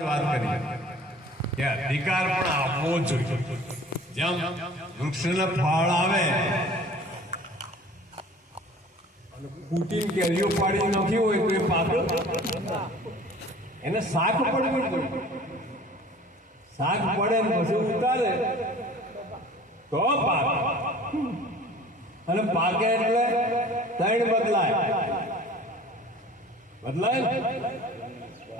વાત કરી કે અધિકાર પણ આપવો જોઈએ. જેમ વૃક્ષને ફળ આવે કુટીને કેરીઓ પાડી નાખી હોય તો એ પાક એને શાક પડવું જોઈએ. શાક પડે ને પછી ઉતારે તો પાક, અને પાકે એટલે ત્રણ બદલાય.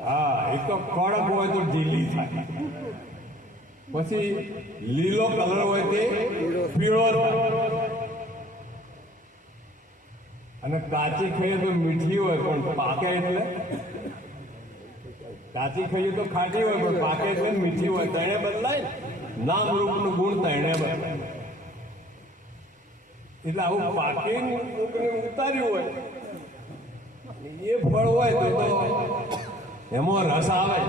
હા, એક તો કડક હોય તો ઢીલી થાય, પછી લીલો કલર હોય તે પીળો થાય, અને કાચી ખાઈએ તો મીઠી હોય પણ પાકે એટલે કાચી ખાઈએ તો ખાટી હોય પણ પાકે એટલે મીઠી હોય. તણે બદલાય, નામ રૂપનું ગુણ તણે બદલાય. એટલે આવું પાકે ઉતાર્યું હોય એ ફળ હોય તો એમાં રસ આવે,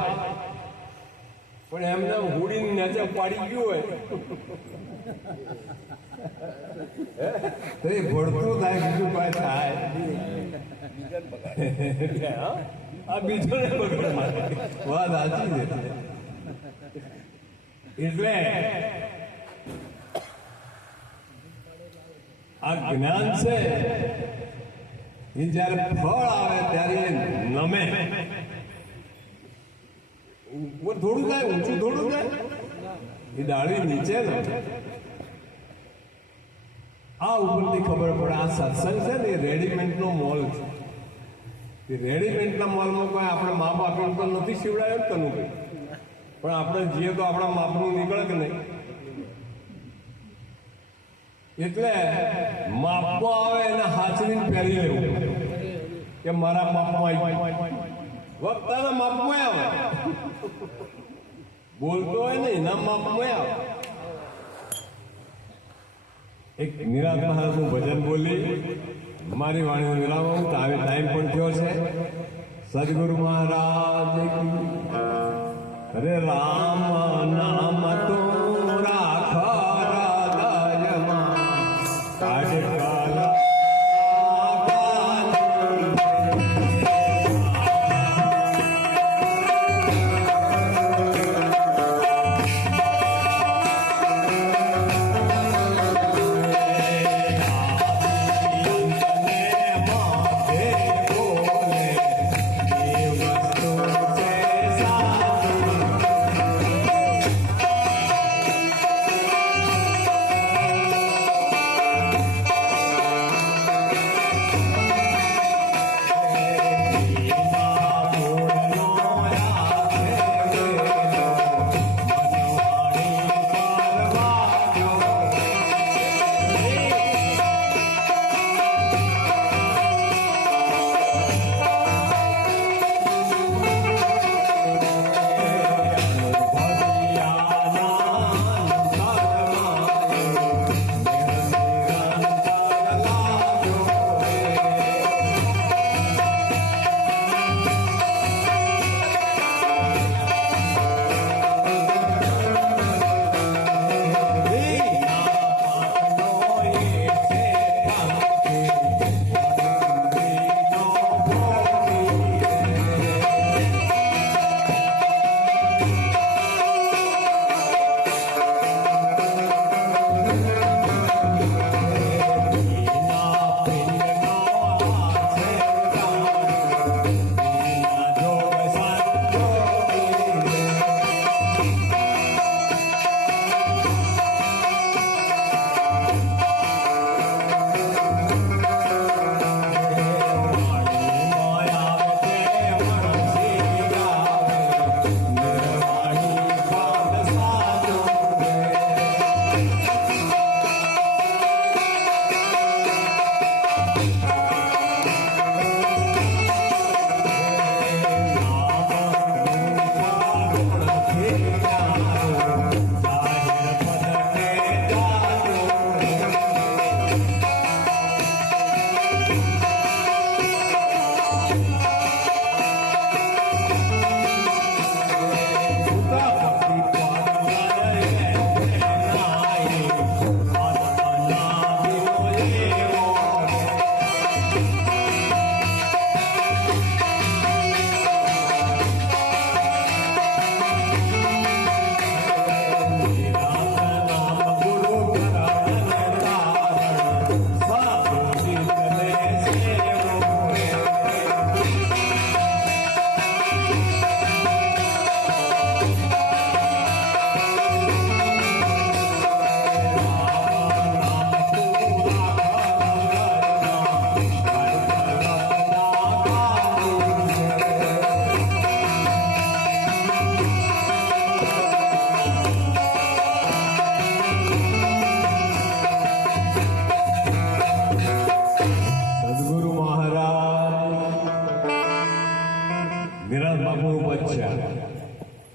પણ એમને હુડીને નીચે પાડી ગયું હોય તો એ ભળતું થાય, બીજું કાંઈ થાય. આ બીજો ને બગડ માટે વાત સાચી છે. એટલે આ જ્ઞાન છે એ જયારે ફળ આવે ત્યારે નમે, ઉપર થોડું થાય, ઊંચું થોડું થાય, એ ડાળી નીચે ને આ ઉપરથી ખબર પડે. આ સત્સંગ છે ને એ રેડીમેડ નો મોલ છે. એ રેડીમેડ ના મોલમાં કોઈ આપણે માપ આપીને તો નથી સીવડાયો તનું કઈ, પણ આપણે જઈએ તો આપણા માપનું નીકળે કે નહીં. એટલે માપમાં આવે એને હાચવીને પહેરી લેવું કે મારા માપમાં વક્તાના માપમાં આવે, બોલતો હોય ને એના માપમાં આવે. એક નિરાત મહારાજનું ભજન બોલી મારી વાણીનો વિરામ આવું તો હવે ટાઈમ પણ થયો છે. સદગુરુ મહારાજ હરે રામ નામ તો રાખ હૃદયમાં આજકાલ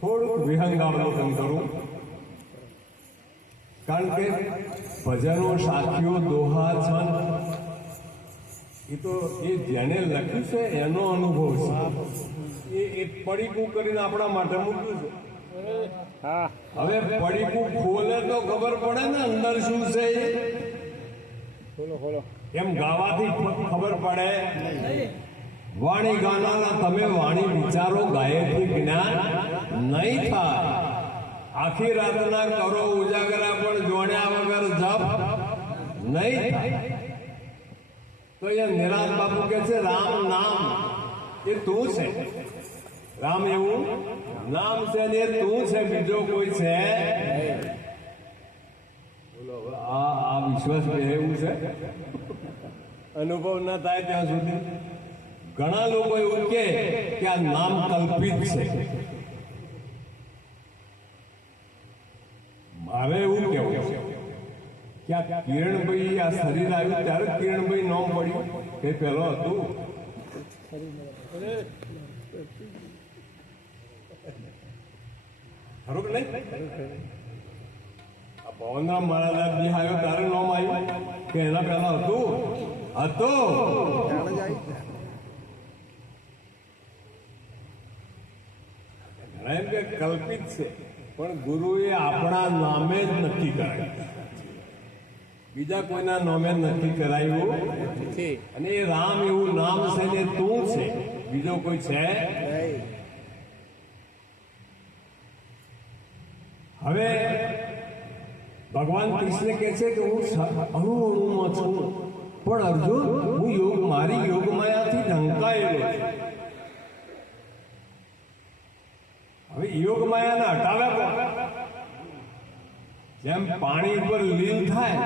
થોડુંક વિહંગાવલોકન કરું, કારણ કે ભજનો, સાખીઓ, દોહા, છંદ એ તો એ જેને લખ્યું છે એનો અનુભવ છે. એ પડીકું કરીને આપણા માટે મૂક્યું છે. હવે પડીકું ખોલે તો ખબર પડે ને અંદર શું છે. એમ ગાવાથી ખબર પડે. વાણી ગાનારા તમે વાણી વિચારો, ગાયેથી જ્ઞાન નહીં થાય. આખી રાતના કરો ઉજાગરા પણ જોણ્યા વગર જપ નહીં થાય. તો અહીંયા નિરાંત બાપુ કે છે રામ નામ એ તું છે. રામ એવું નામ છે ને એ તું છે, બીજો કોઈ છે. બોલો આ વિશ્વાસ એવું છે. અનુભવ ના થાય ત્યાં સુધી ઘણા લોકો એવું કે આ નામ કલ્પિત છે. મારે એવું કેવું કે આ કિરણભાઈ આ શરીર આવ્યું ત્યારે કિરણભાઈ નામ પડ્યું કે પેલો હતું. ખરું કે નહીં? આ પવનરામ મહારાજ જે આવ્યો ત્યારે નામ આવ્યું કે એના પેલા હતું. એમ કે કલ્પિત છે, પણ ગુરુએ આપણા નામે જ નક્કી કરાયું, બીજા કોઈના નામે નક્કી કરાયું અને એ રામ એવું નામ છે ને તું છે, બીજો કોઈ છે. હવે ભગવાન કૃષ્ણ કહે છે કે હું અણુ અણુમાં છું, પણ અર્જુન હું મારી યોગમાયાથી ઢંકાયેલો છું. હવે યોગ માયાને હટાવે કોણ? જેમ પાણી ઉપર લીલ થાય,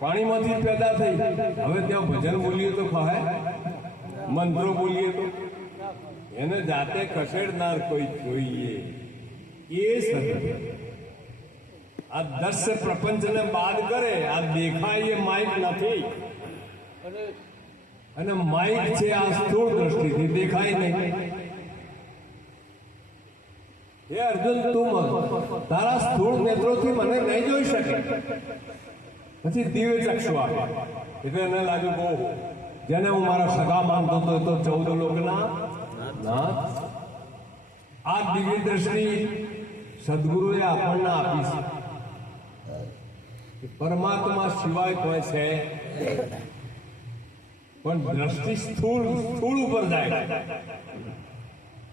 પાણીમાંથી પેદા થઈ, હવે ત્યાં ભજન બોલીએ તો ખવાય, મંત્રો બોલીએ તો એને જાતે ખસેડનાર કોઈ જોઈએ. એ સત્ય આ દસ પ્રપંચને બાદ કરે. આ દેખાય એ માઇક નથી, અને માઇક છે આ સ્થૂળ દ્રષ્ટિથી દેખાય નહીં. હે અર્જુન, તું તારા સ્થૂળ નેત્રોથી મને નહીં જોઈ શકે. પછી દિવ્ય ચક્ષુ આવે એટલે એને લાગ્યું બહુ, જેને હું મારા સગા માનતો હતો તો 14 લોકના નાથ. આ દિવ્ય દ્રષ્ટિ સદગુરુએ આપણને આપી છે. પરમાત્મા સિવાય કોઈ છે પણ દ્રષ્ટિ સ્થૂળ ઉપર જાય.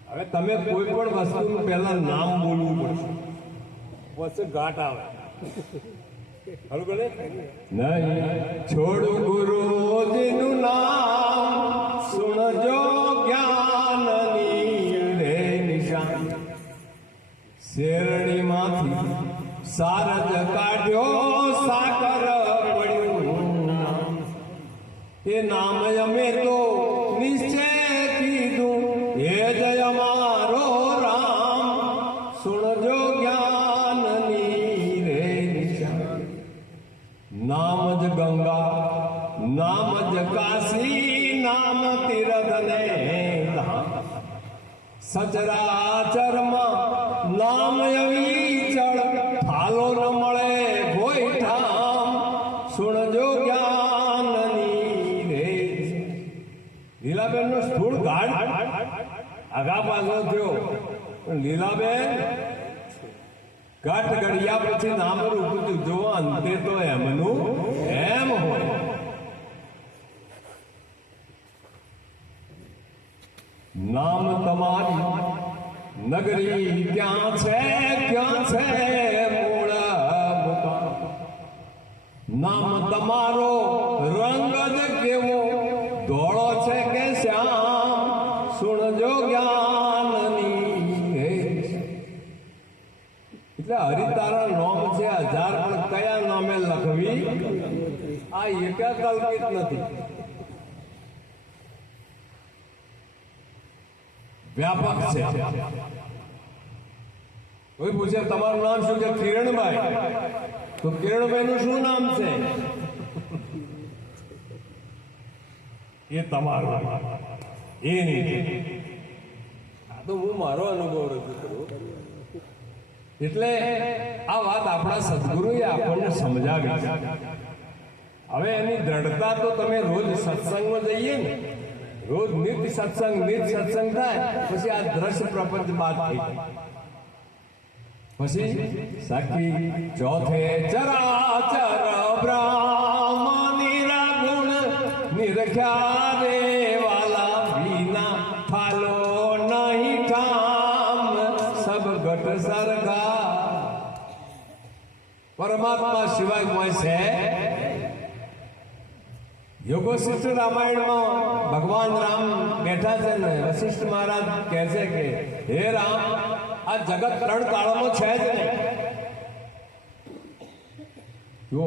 હવે તમે કોઈ પણ વસ્તુનું પહેલા નામ બોલવું પડશે, પછી ઘાટ આવે. ખરું કે નહીં? છોડું ગુરુજીનું નામ, સુણજો જ્ઞાનની રે નિશાન. શેરડીમાંથી સારજ કાઢ્યો, સાકર પડ્યું નામ. એ નામ અમે તો નિશ્ચય કીધું, એ જય અમારો રામ. સુણજો જ્ઞાનની રે નિશાન. નામ જ ગંગા, નામ જ કાશી, નામ તીરથ ને ધામ. સચરાચરમાં નામ અવિચળ, થાલો ન મળે કોઈ ઠામ. સુણજો જ્ઞાનની રે. લીલાબેન નો સ્થૂળ ગાઢ આગા પાછો થયો, પણ લીલાબેન ઘાટ ઘડિયા પછી નામ રૂપ જો અંતે તો એમનું એમ હોય. નામ તમારી નગરી ક્યાં છે મૂળ મુકામ. નામ તમારો રંગ જ કેવો, ધોળો છે કે શ્યામ. સુણજો જ્ઞાનની. એટલે હરિતારા નામ છે 1000, પણ કયા નામે લખવી આ એક કલ્પિત નથી, વ્યાપક છે. કોઈ પૂછે તમારું નામ શું છે? કિરણભાઈ. તો કિરણભાઈ નું શું નામ છે? એ તમારું એ નહીં. આ તો હું મારો અનુભવ રજૂ કરું. એટલે આ વાત આપણા સદગુરુએ આપણને સમજાવી છે. હવે એની દ્રઢતા તો તમે રોજ સત્સંગમાં જઈએ ને, રોજ નિત્ય સત્સંગ થાય પછી આ દ્રશ્ય પ્રપંચ બાદ થઈ જાય. પછી સાખી ચોથે ચરાચર બ્રહ્મ નિરાગુણ નિરખ્યા રે વાલા વિના ફાલો નહીં ઠામ સબ ઘટ સરગા. પરમાત્મા સિવાય કોઈ છે? યોગોશિષ્ટ રામાયણમાં ભગવાન રામ બેઠા છે ને વશિષ્ઠ મહારાજ કહે છે કે હે રામ, આ જગત 3 કાળમાં છે જ નહીં. જો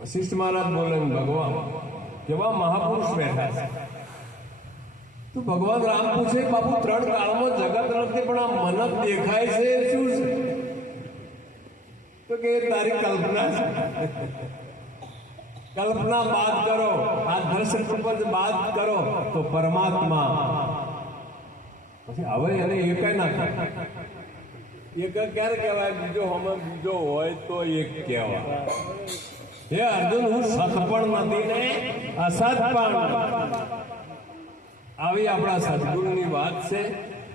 વશિષ્ઠ મહારાજ બોલે ભગવાન કેવા મહાપુરુષ બેઠા છે. તો ભગવાન રામ પૂછે બાપુ 3 કાળમાં જગત નથી પણ આ મન જ દેખાય છે શું છે? તો કે તારી કલ્પના છે. કલ્પના બાદ કરો, આ દર્શન પ્રપંચ બાદ કરો તો પરમાત્મા. પછી હવે એને એક ના કહેવાય. એક ક્યારે કહેવાય? બીજો હમણાં બીજો હોય તો એક કહેવાય. હે અર્જુન, હું સત પણ નથી ને અસત પણ. આવી આપણા સદગુરુની વાત છે.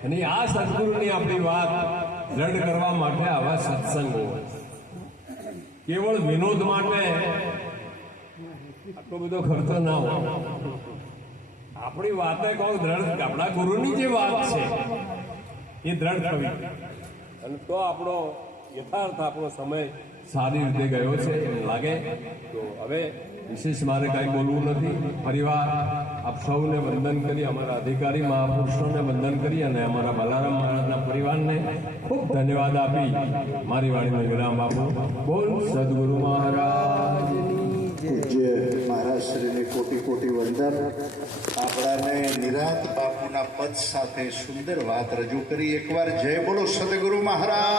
અને આ સદગુરુની આપણી વાત દ્રઢ કરવા માટે આવા સત્સંગો કેવળ વિનોદ માટે આટલો બધો ખર્ચો ના હોય. આપણી વાતે કોઈ દ્રઢ, આપણા ગુરુની જે વાત છે એ દ્રઢ થવી, અને તો આપણો યથાર્થ આપણો સમય સારી રીતે ગયો છે એમ લાગે. તો હવે વિશેષ મારે કાંઈ બોલવું નથી. પરિવાર આપ સૌને વંદન કરી, અમારા અધિકારી મહાપુરુષોને વંદન કરી અને અમારા બલારામ મહારાજના પરિવારને ખૂબ ધન્યવાદ આપી મારી વાણીનો વિરામ આપું. બોલ સદગુરુ મહારાજ. પૂજ્ય મહારાજ શ્રીને કોટી કોટી વંદન. આપણાને નિરાંત બાપુના પદ સાથે સુંદર વાત રજૂ કરી. એકવાર જય બોલો સદગુરુ મહારાજ.